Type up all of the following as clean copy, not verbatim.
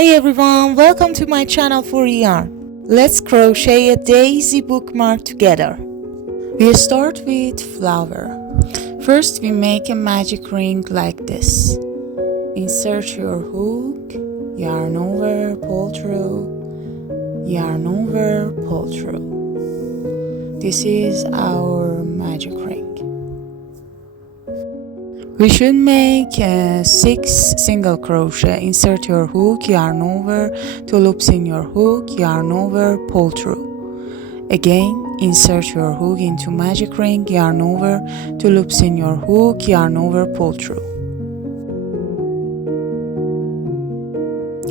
Hey everyone, welcome to my channel for yarn. Let's crochet a daisy bookmark together. We start with flower. First we make a magic ring like this. Insert your hook, yarn over, pull through, yarn over, pull through. This is our magic ring. We should make 6 single crochet. Insert your hook, yarn over, 2 loops in your hook, yarn over, pull through. Again, insert your hook into magic ring, yarn over, 2 loops in your hook, yarn over, pull through.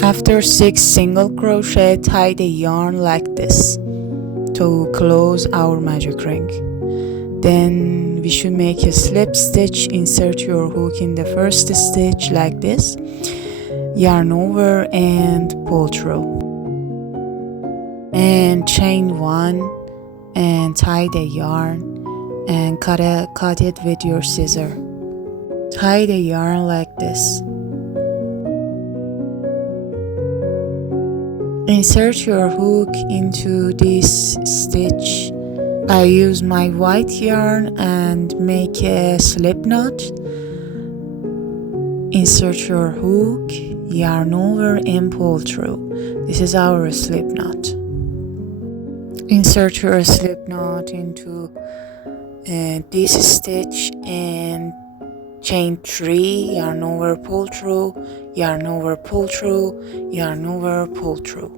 After 6 single crochet, tie the yarn like this to close our magic ring. Then we should make a slip stitch. Insert your hook in the first stitch like this, yarn over and pull through, and chain 1 and tie the yarn and cut it with your scissor. Tie the yarn like this. Insert your hook into this stitch. I use my white yarn and make a slip knot. Insert your hook, yarn over and pull through. This is our slip knot. Insert your slip knot into this stitch and chain 3, yarn over, pull through, yarn over, pull through, yarn over, pull through.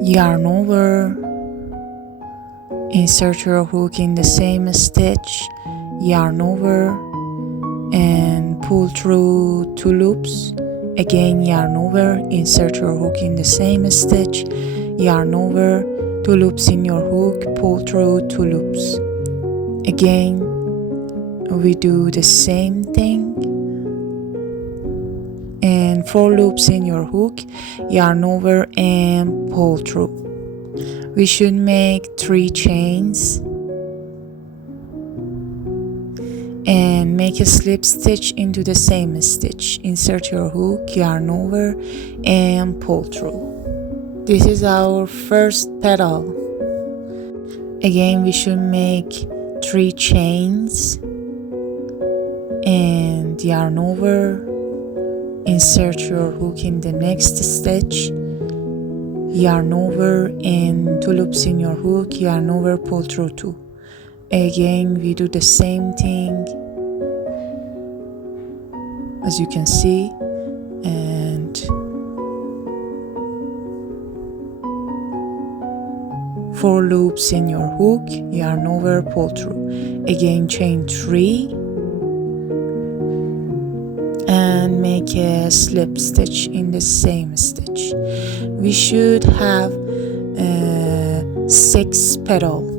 Yarn over. Insert your hook in the same stitch, yarn over and pull through 2 loops. Again, yarn over, insert your hook in the same stitch, yarn over, 2 loops in your hook, pull through 2 loops. Again, we do the same thing, and 4 loops in your hook, yarn over and pull through. We should make 3 chains and make a slip stitch into the same stitch. Insert your hook, yarn over and pull through. This is our first petal. Again, we should make 3 chains and yarn over. Insert your hook in the next stitch, yarn over and 2 loops in your hook, yarn over, pull through 2. Again, we do the same thing as you can see, and 4 loops in your hook, yarn over, pull through. Again, chain 3 and make a slip stitch in the same stitch. We should have 6 petals.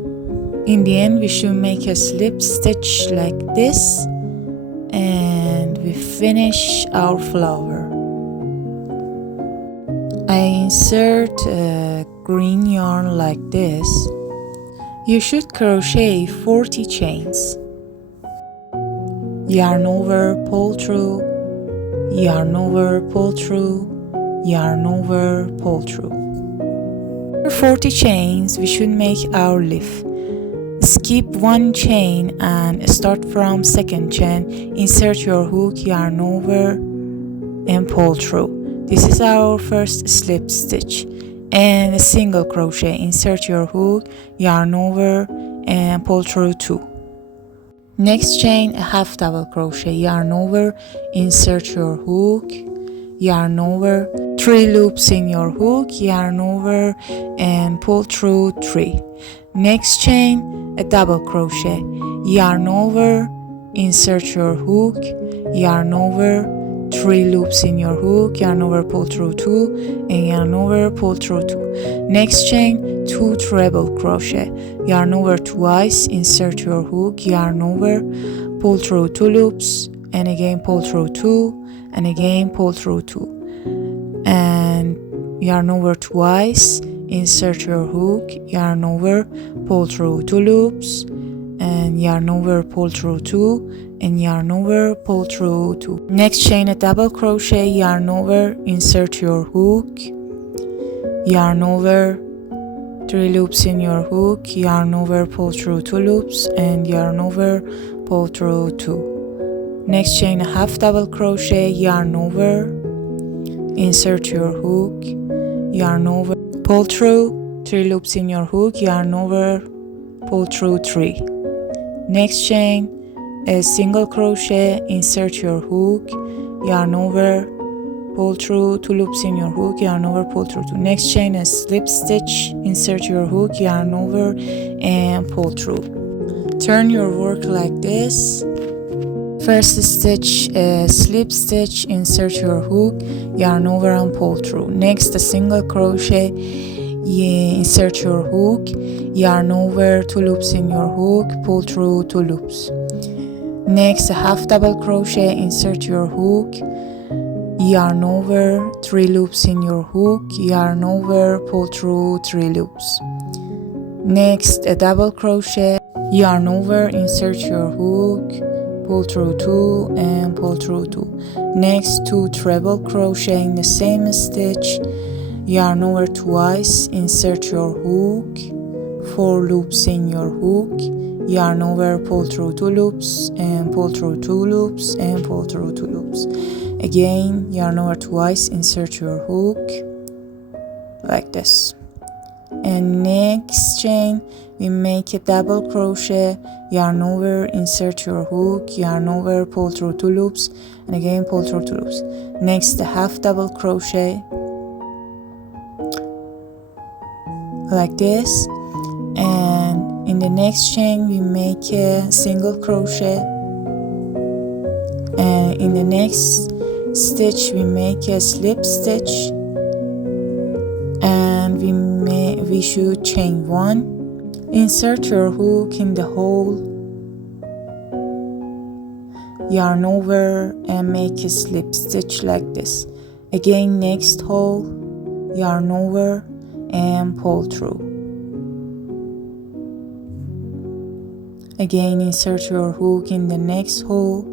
In the end, we should make a slip stitch like this, and we finish our flower. I insert green yarn like this. You should crochet 40 chains. Yarn over, pull through, yarn over, pull through, yarn over, pull through. For 40 chains, we should make our leaf. Skip 1 chain and start from 2nd chain. Insert your hook, yarn over and pull through. This is our first slip stitch. And a single crochet. Insert your hook, yarn over and pull through 2. Next chain, a half double crochet, yarn over, insert your hook, yarn over, 3 loops in your hook, yarn over and pull through 3. Next chain, a double crochet, yarn over, insert your hook, yarn over, 3 loops in your hook, yarn over, pull through 2, and yarn over, pull through 2. Next chain, 2 treble crochet, yarn over twice, insert your hook, yarn over, pull through 2 loops, and again pull through 2, and again pull through 2, and yarn over twice, insert your hook, yarn over, pull through 2 loops, and yarn over, pull through 2, and yarn over, pull through 2. Next chain a double crochet, yarn over, insert your hook, yarn over, 3 loops in your hook, yarn over, pull through 2 loops, and yarn over, pull through 2. Next chain a half double crochet, yarn over, insert your hook, yarn over, pull through 3 loops in your hook, yarn over, pull through 3. Next chain a single crochet, insert your hook, yarn over, pull through 2 loops in your hook, yarn over, pull through 2. Next chain a slip stitch, insert your hook, yarn over, and pull through. Turn your work like this. First stitch a slip stitch, insert your hook, yarn over, and pull through. Next a single crochet, insert your hook, yarn over, 2 loops in your hook, pull through 2 loops. Next a half double crochet, insert your hook, yarn over, 3 loops in your hook, yarn over, pull through 3 loops. Next a double crochet, yarn over, insert your hook, pull through 2 and pull through 2. Next 2 treble crochet in the same stitch, yarn over twice, insert your hook, 4 loops in your hook, yarn over, pull through 2 loops and pull through 2 loops and pull through 2 loops. Again, yarn over twice, insert your hook like this. And next chain we make a double crochet, yarn over, insert your hook, yarn over, pull through 2 loops, and again pull through 2 loops. Next a half double crochet like this, and in the next chain we make a single crochet, and in the next stitch we make a slip stitch, and we should chain 1. Insert your hook in the hole, yarn over, and make a slip stitch like this. Again, next hole, yarn over and pull through. Again, insert your hook in the next hole,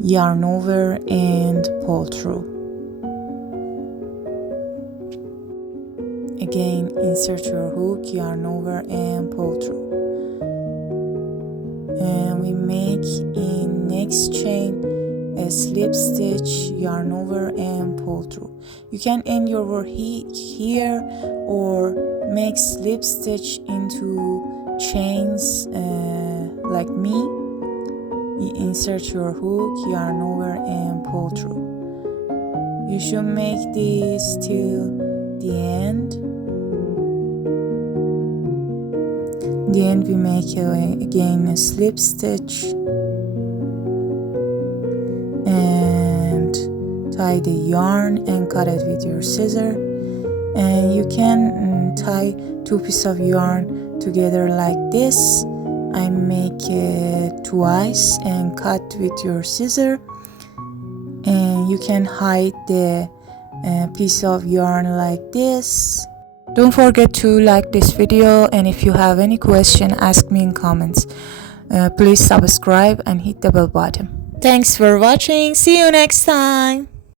yarn over and pull through. Again, insert your hook, yarn over and pull through. And we make in next chain a slip stitch, yarn over and pull through. You can end your work here or make slip stitch into chains like me. You insert your hook, yarn over and pull through. You should make this till the end. The end we make again a slip stitch and tie the yarn and cut it with your scissor. And you can tie 2 pieces of yarn together like this. I make it twice and cut with your scissor, and you can hide the piece of yarn like this. Don't forget to like this video, and if you have any question, ask me in comments. Please subscribe and hit the bell button. Thanks for watching. See you next time.